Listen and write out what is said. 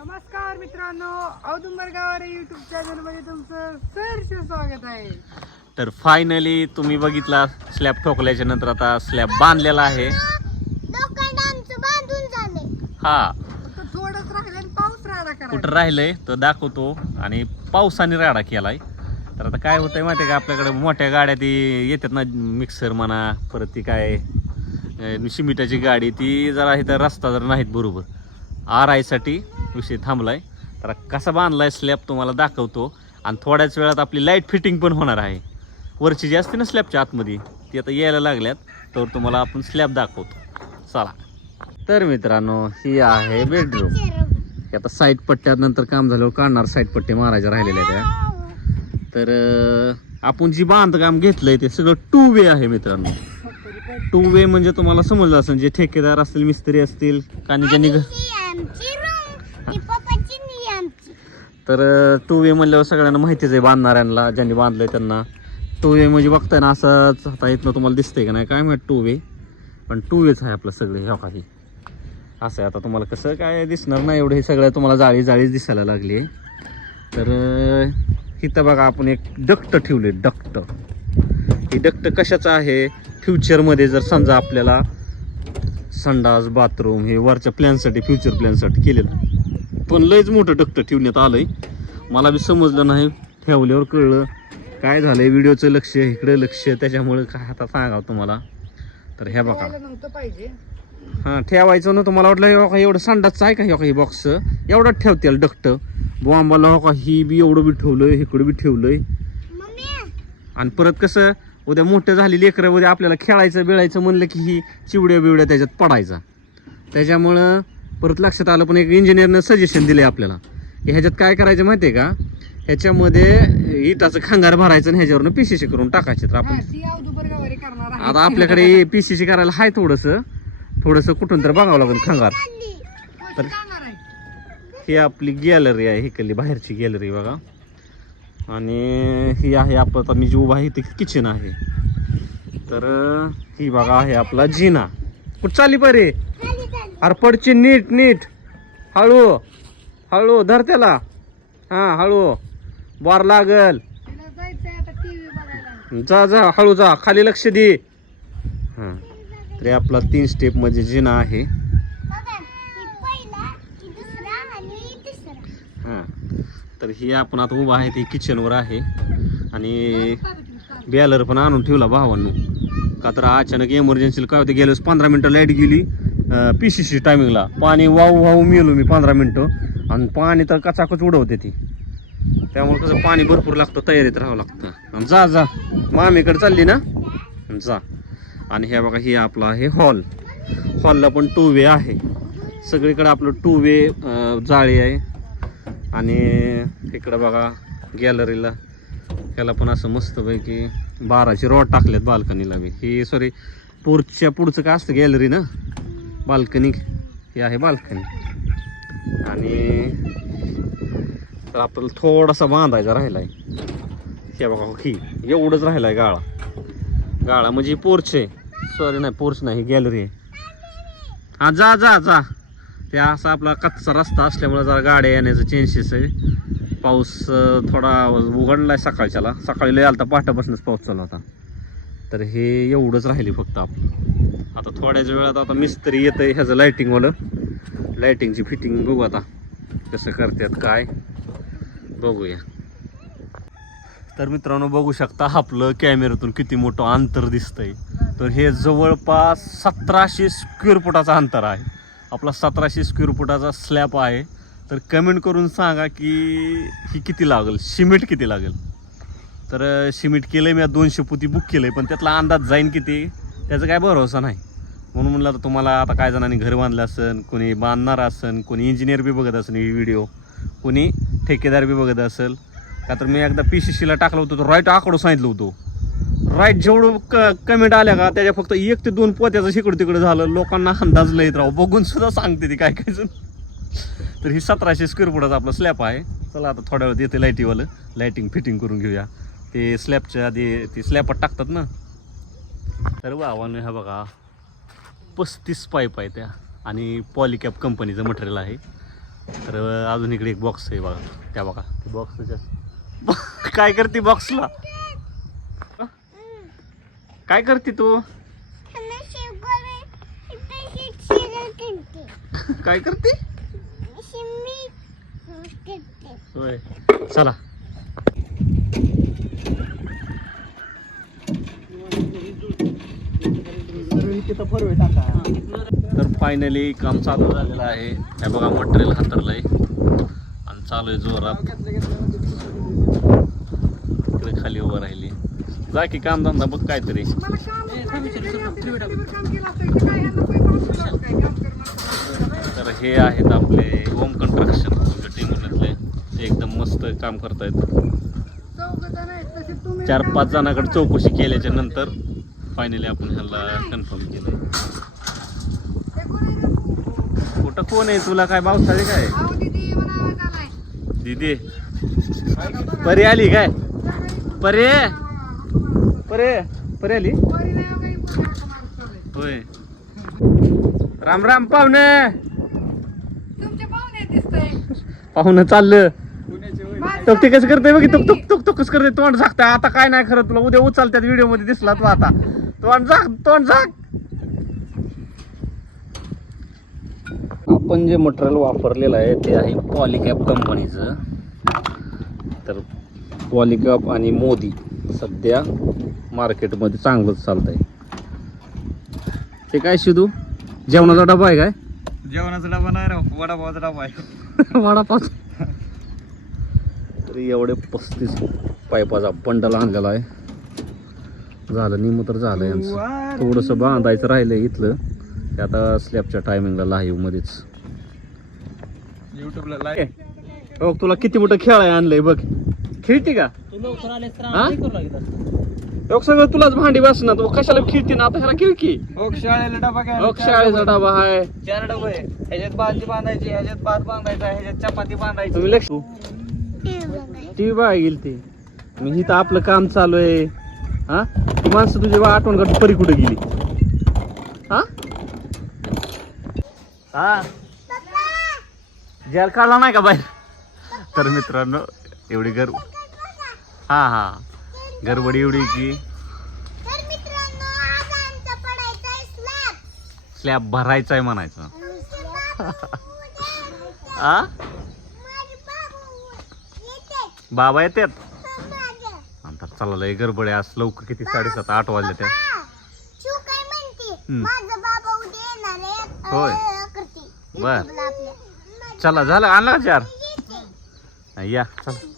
नमस्कार मित्रांनो औदुंबर गावारे युट्यूब चॅनलमध्ये तुमचं सहर्ष स्वागत आहे. तर फायनली तुम्ही बघितला स्लॅब ठोकल्याच्या नंतर आता स्लॅब बांधलेला आहे. लोखंड आमचं बांधून झालंय. हा. फक्त थोडंच राहिलं आणि पाऊस राहिला कुठं करा राहिलंय तर दाखवतो. आणि पावसाने राडा केलाय. तर आता काय होतंय माहिती का? आपल्याकडे मोठ्या गाड्या ती येतात ना मिक्सर म्हणा परत ती काय अं, शिमिटाची गाडी ती जरा इथं रस्ता जर नाहीत बरोबर. आर विषय थांबलाय. तर कसा बांधलाय स्लॅब तुम्हाला दाखवतो. आणि थोड्याच वेळात आपली लाइट फिटिंग पण होणार आहे. वरची जी असते ना स्लॅबच्या आतमध्ये ती आता यायला लागल्यात. तर तुम्हाला आपण स्लॅब दाखवतो. चला. तर मित्रांनो ही आहे बेडरूम हे आता साईड पट्ट्यानंतर काम झाल्यावर काढणार साईड पट्टे मारायच्या राहिलेल्या त्या तर आपण जी बांधकाम घेतलंय ते सगळं टू वे आहे मित्रांनो. टू वे म्हणजे तुम्हाला समजलं असेल जे ठेकेदार असतील मिस्त्री असतील आणि ज्यांनी घ- ही आमची रूम ती पप्पाची नी आमची तर टू वे म्हणल्यावर सगळ्यांना माहितीच आहे बांधणाऱ्यांना ज्यांनी बांधलंय त्यांना. टू वे म्हणजे बघताय ना असंच आता इथनं तुम्हाला दिसतंय का नाही काय म्हणत टू वे पण टू वेच आहे आपलं सगळे ह्या काही असं आहे आता तुम्हाला कसं काय दिसणार नाही एवढं हे सगळं तुम्हाला जाळी जाळीच दिसायला लागली आहे. तर इथं बघा आपण एक डक्ट ठेवले डक्ट हे डक्ट कशाचं आहे? फ्युचरमध्ये जर समजा आपल्याला संडास बाथरूम हे वरच्या प्लॅनसाठी फ्युचर प्लॅनसाठी केलेलं. पण लयच मोठं डक्ट ठेवण्यात आलंय. मला बी समजलं नाही ठेवल्यावर कळलं. काय झालंय व्हिडिओचं लक्ष इकडे लक्ष त्याच्यामुळे काय आता सांगावं तुम्हाला. तर ह्या बघा. नव्हतं हां ठेवायचं ना तुम्हाला वाटलं हो का एवढं संडासचं आहे का हो हे बॉक्स एवढं ठेवतील डक्ट. बॉम्बाला हो का ही बी एवढं बी ठेवलंय इकडं बी ठेवलंय. मम्मी! आणि परत कसं उद्या मोठं झाली लेकरं उद्या आपल्याला खेळायचं बिळायचं म्हणलं की ही चिवड्या बिवड्या त्याच्यात पडायचा. त्याच्यामुळं परत लक्षात आलं पण एक इंजिनियरनं सजेशन दिले आपल्याला. की ह्याच्यात काय करायचं माहिती आहे का? ह्याच्यामध्ये इटाचं खांगार भरायचं आणि ह्याच्यावरनं पीसीसी करून टाकायचे तर आपण हा आहे. आता आपल्याकडे पीसीसी करायला हाय थोडंसं. थोडंसं कुठून तर बघावं लागेल खांगार. तर आहे? ही आपली गॅलरी आहे इकडली बाहेरची गॅलरी बघा. आणि ही आहे आपलं आता मी जी उभा आहे ते किचन आहे. तर ही बघा आहे आपला जिना. कुठं चालली बरे चालली अरे पडची नीट नीट. हळू हळू धर त्याला. हां हळू. बार लागल. जा जा हळू जा. खाली लक्ष दे. हां. तरी आपला तीन स्टेप म्हणजे जिना आहे. हां. तर ही आपण आता उभा आहे ती किचनवर आहे. आणि बॅलर पण आणून ठेवला भावांनो. का तर अचानक इमर्जन्सीला काय होते गेल्यास पंधरा मिनटं लाइट गेली. पी सी सी टायमिंगला पाणी वाहू वाहू मिळलो मी पंधरा मिनटं. आणि पाणी तर कचाकच उडवते ती. त्यामुळे कसं पाणी भरपूर लागतं तयारीत राहावं लागतं. जा जा. मामीकडे चालली ना? जा. आणि हे बघा ही आपला आहे हॉल. हॉलला पण टू वे आहे. सगळीकडे आपलं टू वे जाळी आहे. आणि इकडं बघा गॅलरीला ह्याला पण असं मस्तपैकी बाराची रॉड टाकल्यात बाल्कनीला बी. ही सॉरी पुढच्या पुढचं काय असतं गॅलरी ना? बाल्कनी ही आहे बाल्कनी. आणि तर आपल्याला थोडासा बांधायचा राहिला आहे हे बघा ही एवढंच राहिला आहे गाळा. गाळा म्हणजे पोर्च आहे. सॉरी नाही पोर्च नाही गॅलरी आहे. हा जा जा जा. ते असा आपला कच्चा रस्ता असल्यामुळे जरा गाड्या येण्याचं चेंजेस आहे. पाऊस थोडा उघडला आहे सकाळच्याला. सकाळी लय आलता पहाटापासूनच पाऊस चालू होता. तर हे एवढंच राहिली फक्त आपलं आता थोड्याच वेळात आता मिस्त्री येतं आहे ह्याचं लायटिंगवालं लायटिंगची फिटिंग बघू आता कसं करतात काय? बघूया. तर मित्रांनो बघू शकता आपलं कॅमेऱ्यातून किती मोठं अंतर दिसतंय. तर हे जवळपास सतराशे स्क्वेअर फुटाचं अंतर आहे. आपला सतराशे स्क्वेअर फुटाचा स्लॅब आहे. तर कमेंट करून सांगा की ही किती लागेल? सिमेंट किती लागेल? तर सिमेंट केलं आहे मी दोनशे पुती बुक केलं आहे पण त्यातला अंदाज जाईन किती? त्याचा काय भरोसा नाही. म्हणून म्हणलं आता तुम्हाला आता काय जणांनी घर बांधलं असेल कोणी बांधणार असेल कोणी इंजिनियर बी बघत असेल ही व्हिडिओ कोणी ठेकेदार बी बघत असेल. का तर मी एकदा पी सी सीला टाकलं होतं तर राईट आकडो सांगितलं होतो. राईट जेवढं क कमेंट आल्या का त्याच्या फक्त एक ते दोन पोत्याचं शिकडं तिकडं झालं. लोकांना अंदाज लयत राहू बघून सुद्धा सांगते ती काय काय जण. तर ही सतराशे स्क्वेअर फुटाचा आपला स्लॅब आहे. चला आता थोड्या वेळ येते लाईटीवालं लाईटिंग फिटिंग करून घेऊया. ते स्लॅबच्या आधी ते स्लॅबवर टाकतात ना. तर आव्हान हा बघा. पस्तीस पाईप आहे त्या. आणि पॉलिकॅप कंपनीचं मटेरियल आहे. तर अजून इकडे एक बॉक्स आहे बघा. त्या बघा. बॉक्सच्या काय करते बॉक्सला काय करते तू. काय करते? अशी मी तिथं होय टाका. तर फायनली काम चालू झालेलं आहे. हे बघा मटेरियल हातरलंय. आणि चालू आहे जोरात. तिकडे खाली उभं राहिली. जा की काम धंदा बघ काहीतरी. तर हे आहेत आपले होम कन्स्ट्रक्शन आमच्या एकदम मस्त काम करतायत. चार पाच जणांकडे चौकशी केल्याच्यानंतर फायनली आपण ह्याला कन्फर्म केलंय. हे कोण आहे रे? कुठं कोण आहे? तुला काय पावसाळे काय? दीदी, परी आली काय? परे. परे. परे आली? ठेवलंय. होय. राम राम पाहुणे. पाहुणे चाललं. तो ते कसं करते बघ तुक. तुक तुक तुक कसं करते तोंड झाकता आता काय नाही खरं तुला उद्या उचलत्यात व्हिडिओमध्ये दिसला तू आता. तोंड झाक तोंड झाक. आपण जे मटेरियल वापरलेलं आहे ते आहे पॉलिकॅप कंपनीचं तर पॉलिकॅप आणि मोदी सध्या मार्केटमध्ये चांगलंच चालतंय. ते काय शिदू? जेवणाचा डबा आहे काय? जेवणाचा डबा नाही राव वडापावचा डबा आहे. वडापाव तरी एवढे पस्तीस पाईपाचा बंडल आणलेला आहे. झालं निम तर झालं यांचं. थोडंसं बांधायचं राहिलंय इथलं. ते आता स्लॅबच्या टायमिंगला लाईव्ह मध्येच. युट्यूबला बघ तुला किती मोठं खेळाय आणलंय बघ. खेळते का? सगळं तुलाच भांडी बसणार. तू कशाला खेळते ना? आता ह्याला खेळ की. ओक शाळेला डबा शाळेचा डबा आहे चार डबे आहे ह्याच्यात भाजी बांधायची ह्याच्यात भात बांधायचा ह्याच्यात चपाती बांधायची. तुम्ही लक्ष टीव्ही बघा गेली ते. मी इथं आपलं काम चालू आहे. हा? ती माणसं तुझी बा आठवण काढून परी कुठे गेली? हा? हा? जेल काढला नाही का बाहेर? तर मित्रांनो एवढी गर हा हा. गडबड एवढी की स्लॅब. भरायचा आहे म्हणायचं. येते बाबा येतात. नंतर चला लय गडबड आहे. आज लवकर किती? साडेसात आठ वाजले त्या. होय. बर. चला झालं. आणला चार? या चला.